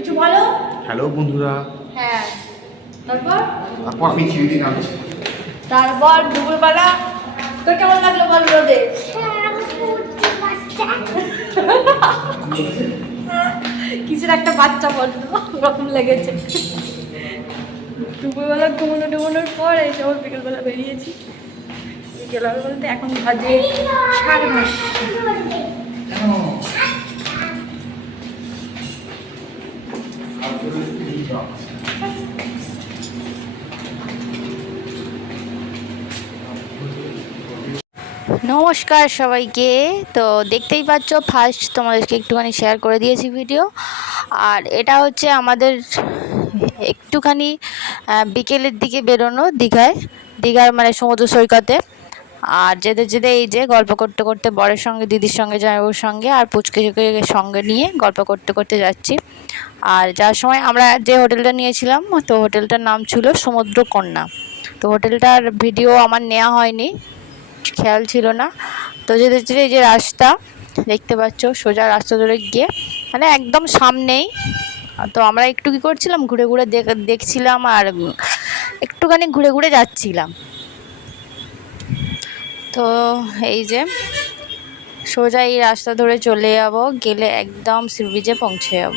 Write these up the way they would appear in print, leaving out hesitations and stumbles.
কিছু বলো। হ্যালো বন্ধুরা। হ্যাঁ, তারপর আমি চিড়ি নামছি। তারপর দুপুরবেলা তোর কেমন লাগলো বল রোদে? কিসের একটা বাচ্চা বলতো ওরকম লেগেছে। দুপুরবেলা ঘুমোনোর পর এসে আবার বিকেলবেলা বেরিয়েছি। বিকেলবেলা বলতে এখন বাজে 5:30। নমস্কার সবাইকে। তো দেখতেই পাচ্ছ ফার্স্ট তোমাদেরকে একটুখানি শেয়ার করে দিয়েছি ভিডিও। আর এটা হচ্ছে আমাদের একটুখানি বিকেলের দিকে বেরোনো দীঘার মানে সমুদ্র সৈকতে। আর যেতে যেতে এই যে গল্প করতে করতে বরের সঙ্গে, দিদির সঙ্গে, জামাইবাবুর সঙ্গে আর পুচকেকে সঙ্গে নিয়ে গল্প করতে করতে যাচ্ছি। আর যার সময় আমরা যে হোটেলটা নিয়েছিলাম, তো হোটেলটার নাম ছিল সমুদ্র কন্যা। তো হোটেলটার ভিডিও আমার নেওয়া হয়নি, খেয়াল ছিল না। তো যেতে যেতে এই যে রাস্তা দেখতে পাচ্ছ, সোজা রাস্তা ধরে গিয়ে মানে একদম সামনেই। তো আমরা একটু কী করছিলাম, ঘুরে ঘুরে দেখছিলাম আর একটুখানি ঘুরে ঘুরে যাচ্ছিলাম। তো এই যে সোজা এই রাস্তা ধরে চলে যাব, গেলে একদম সি বিচে পৌঁছে যাব।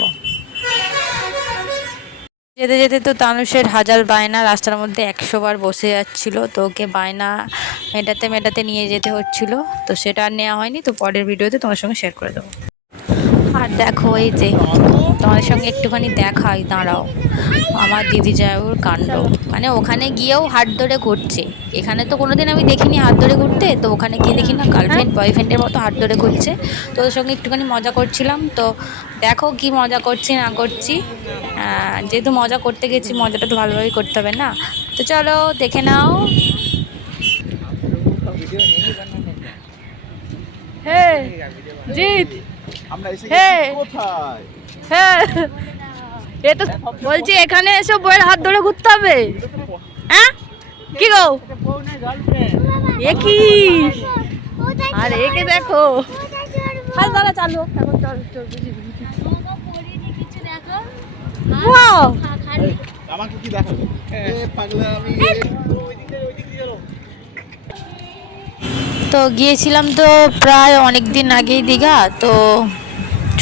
যেতে যেতে তো তানুষের হাজার বায়না, রাস্তার মধ্যে 100 বার বসে যাচ্ছিলো। তো ওকে বায়না মেটাতে মেটাতে নিয়ে যেতে হচ্ছিলো। তো সেটা আর নেওয়া হয়নি, তো পরের ভিডিওতে তোমার সঙ্গে শেয়ার করে দেবো। আর দেখো এই যে তোমাদের সঙ্গে একটুখানি দেখাই, দাঁড়াও। আমার দিদি জামাইবাবুর কাণ্ড, মানে ওখানে গিয়েও হাত ধরে ঘুরছে। এখানে তো কোনোদিন আমি দেখিনি হাত ধরে ঘুরতে, তো ওখানে গিয়ে দেখি না গার্লফ্রেন্ড বয়ফ্রেন্ডের মতো হাত ধরে ঘুরছে। তো ওদের সঙ্গে একটুখানি মজা করছিলাম। তো দেখো কি মজা করছি না করছি। যেহেতু মজা করতে গেছি, মজাটা তো ভালোভাবেই করতে হবে না। তো চলো দেখে নাও। হ্যাঁ জিৎ, হ্যাঁ হ্যাঁ, এটা বলছি এখানে এসে বইয়ের হাত ধরে ঘুরতে হবে। হ্যাঁ কি গো, এ কি? আর একে দেখো, হাল দাঁড়া চালু এখন, চল চল। ওয়াও, আমাকে কি দেখাবে? পাগলা আমি তো গিয়েছিলাম তো প্রায় অনেক দিন আগেই দীঘা। তো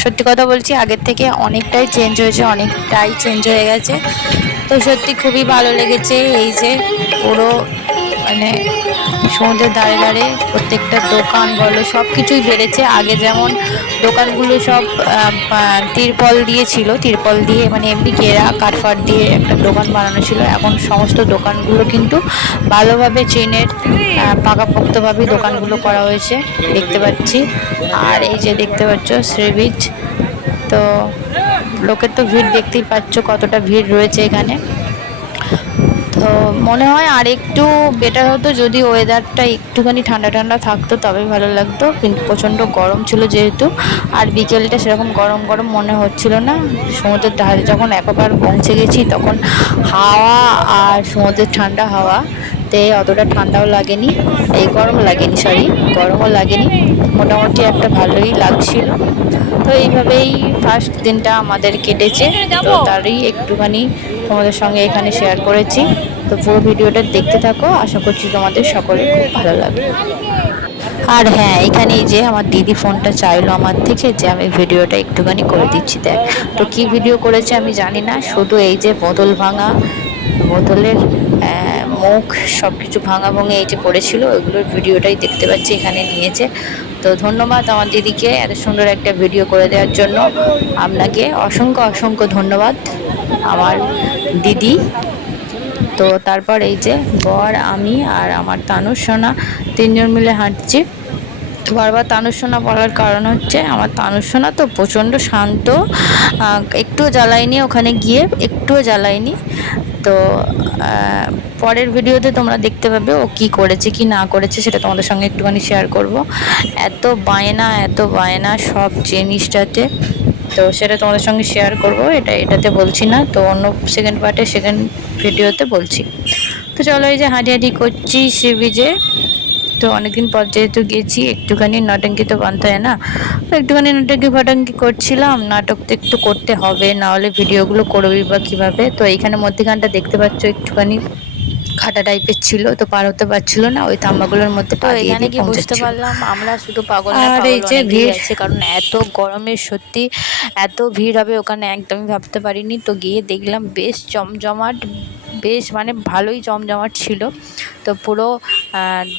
সত্যি কথা বলছি, আগের থেকে অনেকটাই চেঞ্জ হয়েছে, অনেকটাই চেঞ্জ হয়ে গেছে। তো সত্যি খুবই ভালো লেগেছে। এই যে পুরো মানে সমুদ্রের ধারে ধারে প্রত্যেকটা দোকান বলো সব কিছুই বেড়েছে। আগে যেমন দোকানগুলো সব তিরপল দিয়ে ছিল, তিরপল দিয়ে মানে এমনি ঘেরা কাঠফাট দিয়ে একটা দোকান বানানো ছিল। এখন সমস্ত দোকানগুলো কিন্তু ভালোভাবে চেনের পাকাপোক্তভাবেই দোকানগুলো করা হয়েছে, দেখতে পাচ্ছি। আর এই যে দেখতে পাচ্ছ সি বিচ। তো লোকের তো ভিড় দেখতেই পাচ্ছ কতটা ভিড় রয়েছে এখানে। তো মনে হয় আর একটু বেটার হতো যদি ওয়েদারটা একটুখানি ঠান্ডা ঠান্ডা থাকতো, তবে ভালো লাগতো। কিন্তু প্রচণ্ড গরম ছিল যেহেতু, আর বিকেলটা সেরকম গরম গরম মনে হচ্ছিল না। সমুদ্রের ধারে যখন একবার পৌঁছে গেছি তখন হাওয়া আর সমুদ্রের ঠান্ডা হাওয়া তে অতটা ঠান্ডাও লাগেনি, এই গরম লাগেনি, সরি গরমও লাগেনি, মোটামুটি একটা ভালোই লাগছিল। তো এইভাবেই ফার্স্ট দিনটা আমাদের কেটেছে। তো তারই একটুখানি তোমাদের সঙ্গে এখানে শেয়ার করেছি। তো পুরো ভিডিওটা দেখতে থাকো, আশা করছি তোমাদের সকলের খুব ভালো লাগবে। আর হ্যাঁ, এখানে এই যে আমার দিদি ফোনটা চাইলো আমার থেকে যে আমি ভিডিওটা একটুখানি করে দিচ্ছি, দেখ। তো কি ভিডিও করেছে আমি জানি না, শুধু এই যে বোতল ভাঙা, বোতলের মুখ সব কিছু ভাঙা ভঙে এই যে করেছিল, ওইগুলোর ভিডিওটাই দেখতে পাচ্ছি এখানে নিয়েছে। তো ধন্যবাদ আমার দিদিকে এত সুন্দর একটা ভিডিও করে দেওয়ার জন্য। আপনাকে অসংখ্য অসংখ্য ধন্যবাদ আমার দিদি। তো তারপর এই যে বর, আমি আর আমার তানুর সোনা তিনজন মিলে হাঁটছি। তো বারবার তানুর সোনা বলার কারণ হচ্ছে আমার তানুর সোনা তো প্রচণ্ড শান্ত, একটুও জ্বালায়নি ওখানে গিয়ে, একটুও জ্বালায়নি। তো পরের ভিডিওতে তোমরা দেখতে পাবে ও কি করেছে কি না করেছে, সেটা তোমাদের সঙ্গে একটুখানি শেয়ার করব। এত বায়না সব জিনিসটাতে, তো সেটা তোমাদের সঙ্গে শেয়ার করব। এটাতে বলছি না, তো অন্য সেকেন্ড পার্টে সেকেন্ড ভিডিওতে বলছি। তো চলো এই যে হাঁটি হাঁটি করছি সি বিচে। তো অনেকদিন পর যেহেতু গেছি একটুখানি নটঙ্কি তো বানতে হয় না, তো একটুখানি নটঙ্কি ফটঙ্কি করছিলাম। নাটক তো একটু করতে হবে, নাহলে ভিডিওগুলো করবি বা কীভাবে। তো এইখানে মধ্যখানটা দেখতে পাচ্ছ একটুখানি খাটা টাইপের ছিল, তো পার হতে পারছিল না, ওই তাম্বাগুলোর মধ্যে পা দিয়ে দিয়ে গিয়ে বুঝতে পারলাম আমরা শুধু পাগল না, আর এই পাগল যে অনেকেই ভিড়। আছে, কারণ এত গরমে সত্যি এত ভিড় হবে ওখানে একদমই ভাবতে পারিনি। তো গিয়ে দেখলাম বেশ জমজমাট, বেশ মানে ভালোই জমজমাট ছিল। তো পুরো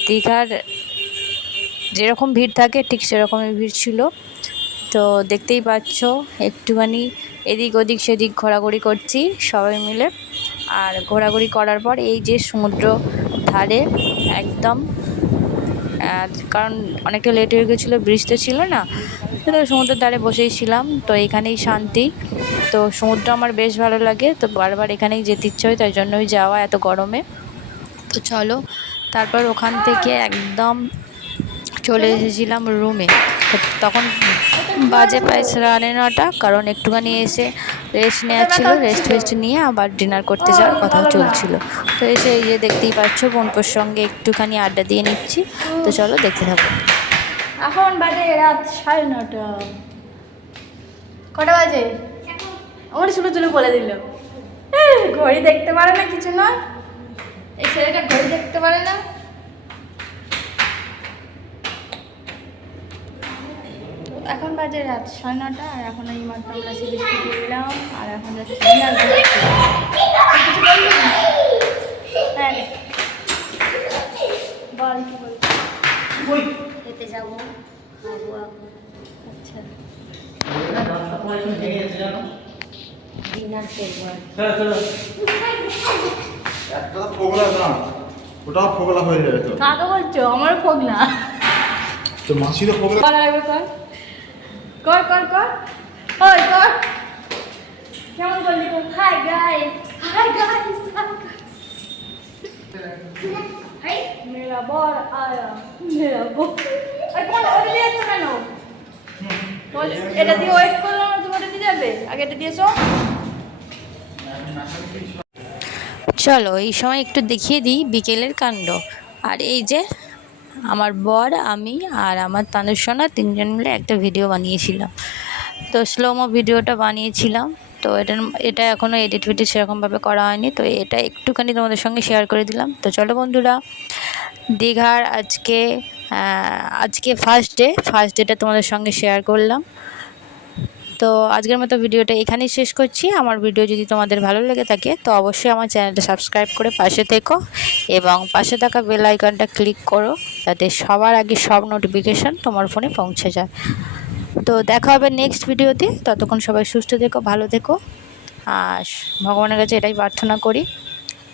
দীঘার যেরকম ভিড় থাকে ঠিক সেরকমই ভিড় ছিল। তো দেখতেই পাচ্ছ একটুখানি এদিক ওদিক সেদিক ঘোরাঘুরি করছি সবাই মিলে। আর ঘোরাঘুরি করার পর এই যে সমুদ্র ধারে একদম, কারণ অনেকটা লেট হয়ে গেছিলো, বৃষ্টি ছিল না, তো সমুদ্রের ধারে বসেই ছিলাম। তো এখানেই শান্তি, তো সমুদ্র আমার বেশ ভালো লাগে, তো বারবার এখানেই যেতে ইচ্ছে হয়, তাই জন্যই যাওয়া এত গরমে। তো চলো, তারপর ওখান থেকে একদম চলে এসেছিলাম রুমে। তো তখন বাজে প্রায় 9:30, কারণ একটুখানি এসে রেস্ট নেওয়ার ছিল, রেস্ট নিয়ে আবার ডিনার করতে যাওয়ার কথা চলছিল। তো এসে এই যে দেখতেই পাচ্ছ বোনপোর সঙ্গে একটুখানি আড্ডা দিয়ে নিচ্ছি। তো চলো দেখতে থাকো। এখন বাজে রাত 9:30। কটা বাজে? আমার শুনে চুলে বলে দিল, ঘড়ি দেখতে পারে না, কিছু নয়, এই ছেলেটা ঘড়ি দেখতে পারে না। এখন বাজে রাত 9:30, আর এখন এই মাত্র আমরা সে বিস্কুট দিয়ে দিলাম, আর এখন যাচ্ছি ডিনার করতে। কিছু বলবি না? হ্যাঁ বল, কি বলবি? খেতে যাবো, খাবো এখন, আচ্ছা, ডিনার করবো আর একটা ফোগলা না, ওটাও ফোগলা হয়ে যাবে তো। কাকে বলছো? আমার ফোক না। তো মাসিরও ফোগলা। কর লাগবে, কর কর কর কর, ওই কর। কেমন করলি? Hi guys, hi guys, hi. মেরা বর আয়া, মেরা বর। আর কোন ওটা দিয়ে যাচ্ছ কেন? এটা দিয়ে ওয়েট করলাম, তুমি ওটা দিয়ে যাবে? আগে এটা দিয়েছো। চলো এই সময় একটু দেখিয়ে দিই বিকেলের কাণ্ড। আর এই যে আমার বর, আমি আর আমার তানুসোনা তিনজন মিলে একটা ভিডিও বানিয়েছিলাম। তো স্লোমো ভিডিওটা বানিয়েছিলাম। তো এটা এখনও এডিট ফেডিট সেরকমভাবে করা হয়নি, তো এটা একটুখানি তোমাদের সঙ্গে শেয়ার করে দিলাম। তো চলো বন্ধুরা, দীঘার আজকে ফার্স্ট ডেটা তোমাদের সঙ্গে শেয়ার করলাম। তো আজকের মতো ভিডিওটা এখানেই শেষ করছি। আমার ভিডিও যদি তোমাদের ভালো লেগে থাকে তো অবশ্যই আমার চ্যানেলটা সাবস্ক্রাইব করে পাশে থেকো, এবং পাশে থাকা বেল আইকনটা ক্লিক করো, যাতে সবার আগে সব নোটিফিকেশান তোমার ফোনে পৌঁছে যায়। তো দেখা হবে নেক্সট ভিডিওতে। ততক্ষণ সবাই সুস্থ থেকো, ভালো থেকো, আর ভগবানের কাছে এটাই প্রার্থনা করি।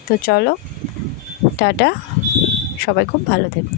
তো চলো, টাটা, সবাই খুব ভালো থেকো।